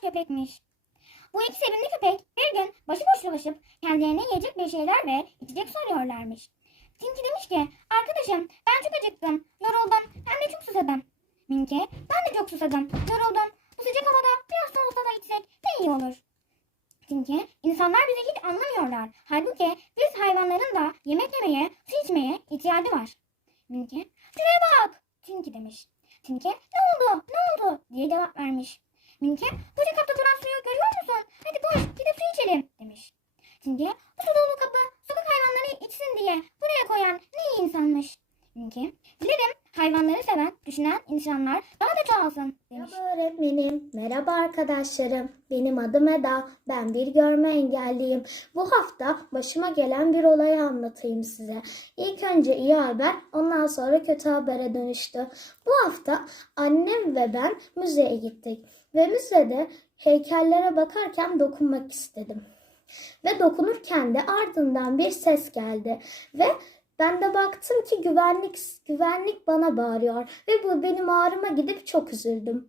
köpekmiş. Bu iki sevimli köpek bir gün başıboş dolaşıp kendilerine yiyecek bir şeyler ve içecek soruyorlarmış. Tinky demiş ki arkadaşım ben çok acıktım, yoruldum hem de çok susadım. Minky ben de çok susadım, yoruldum. Bu sıcak havada biraz salata da içsek de iyi olur. Tinky insanlar bizi hiç anlamıyorlar. Halbuki biz hayvanların da yemek yemeye, su içmeye ihtiyacı var. Minky şuraya bak Tinky demiş. Tinky ne oldu ne oldu diye cevap vermiş. Minky bu kapta duran suyu görüyor musun? Hadi koş gidip su içelim demiş. Tinky seven, düşünen insanlar daha da çoğalsın demiş. Merhaba öğretmenim, merhaba arkadaşlarım. Benim adım Eda, ben bir görme engelliyim. Bu hafta başıma gelen bir olayı anlatayım size. İlk önce iyi haber, ondan sonra kötü habere dönüştü. Bu hafta annem ve ben müzeye gittik. Ve müzede heykellere bakarken dokunmak istedim. Ve dokunurken de ardından bir ses geldi. Ve ben de baktım ki güvenlik güvenlik bana bağırıyor ve bu benim ağrıma gidip çok üzüldüm.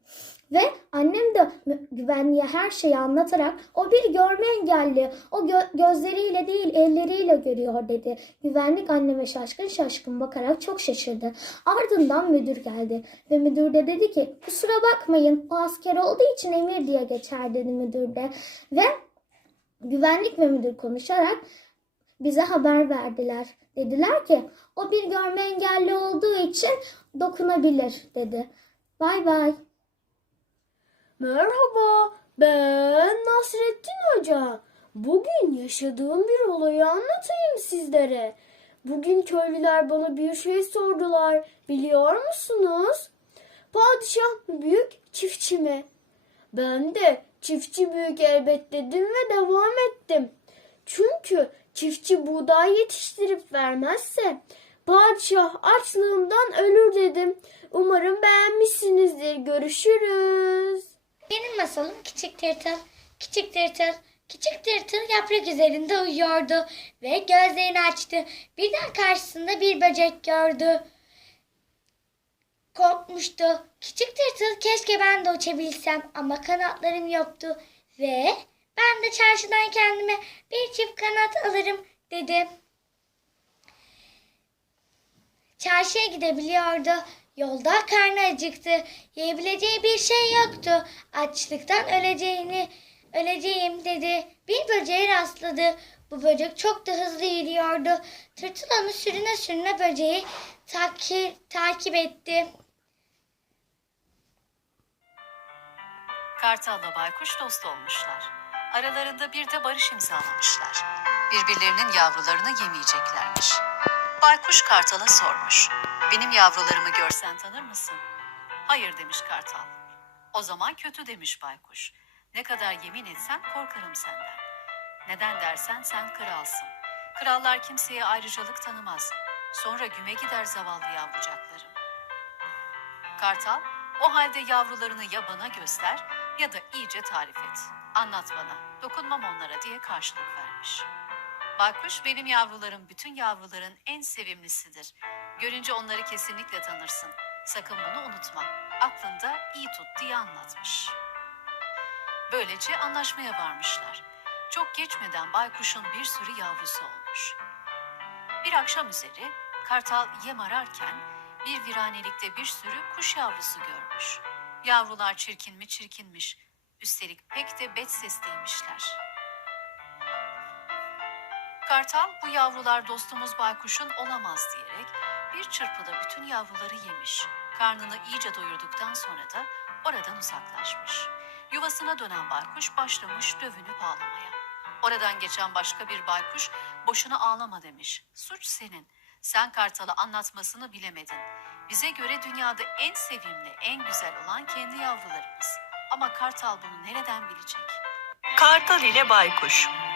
Ve annem de güvenliğe her şeyi anlatarak o bir görme engelli, o gö- gözleriyle değil elleriyle görüyor dedi. Güvenlik anneme şaşkın şaşkın bakarak çok şaşırdı. Ardından müdür geldi ve müdür de dedi ki kusura bakmayın o asker olduğu için emir diye geçer dedi müdür de. Ve güvenlik ve müdür konuşarak bize haber verdiler. Dediler ki o bir görme engelli olduğu için dokunabilir dedi. Bay bay. Merhaba, ben Nasrettin Hoca. Bugün yaşadığım bir olayı anlatayım sizlere. Bugün köylüler bana bir şey sordular. Biliyor musunuz? Padişah mı büyük, çiftçi mi? Ben de çiftçi büyük elbet dedim ve devam ettim. Çünkü çiftçi buğday yetiştirip vermezse padişah açlığından ölür dedim. Umarım beğenmişsinizdir. Görüşürüz. Benim masalım Küçük Tırtıl. Küçük Tırtıl, Küçük Tırtıl yaprak üzerinde uyuyordu ve gözlerini açtı. Birden karşısında bir böcek gördü. Korkmuştu. Küçük Tırtıl keşke ben de uçabilsem ama kanatlarım yoktu. Ve ben de çarşıdan kendime bir çift kanat alırım dedi. Çarşıya gidebiliyordu. Yolda karnı acıktı. Yiyebileceği bir şey yoktu. Açlıktan öleceğini öleceğim dedi. Bir böceğe rastladı. Bu böcek çok da hızlı yürüyordu. Tırtıl onu sürüne sürüne böceği takip, takip etti. Kartal'la baykuş dost olmuşlar. Aralarında bir de barış imzalamışlar. Birbirlerinin yavrularını yemeyeceklermiş. Baykuş Kartal'a sormuş. Benim yavrularımı görsen tanır mısın? Hayır demiş Kartal. O zaman kötü demiş baykuş. Ne kadar yemin etsen korkarım senden. Neden dersen sen kralsın. Krallar kimseye ayrıcalık tanımaz. Sonra güme gider zavallı yavrucaklarım. Kartal, o halde yavrularını ya bana göster ya da iyice tarif et. Anlat bana, dokunmam onlara diye karşılık vermiş. Baykuş benim yavrularım bütün yavruların en sevimlisidir. Görünce onları kesinlikle tanırsın. Sakın bunu unutma. Aklında iyi tut diye anlatmış. Böylece anlaşmaya varmışlar. Çok geçmeden baykuşun bir sürü yavrusu olmuş. Bir akşam üzeri kartal yem ararken bir viranelikte bir sürü kuş yavrusu görmüş. Yavrular çirkin mi çirkinmiş. Üstelik pek de bet sesliymişler. Kartal bu yavrular dostumuz baykuşun olamaz diyerek bir çırpıda bütün yavruları yemiş. Karnını iyice doyurduktan sonra da oradan uzaklaşmış. Yuvasına dönen baykuş başlamış dövünüp ağlamaya. Oradan geçen başka bir baykuş boşuna ağlama demiş. Suç senin. Sen kartalı anlatmasını bilemedin. Bize göre dünyada en sevimli, en güzel olan kendi yavrularımız. Ama kartal bunu nereden bilecek? Kartal ile Baykuş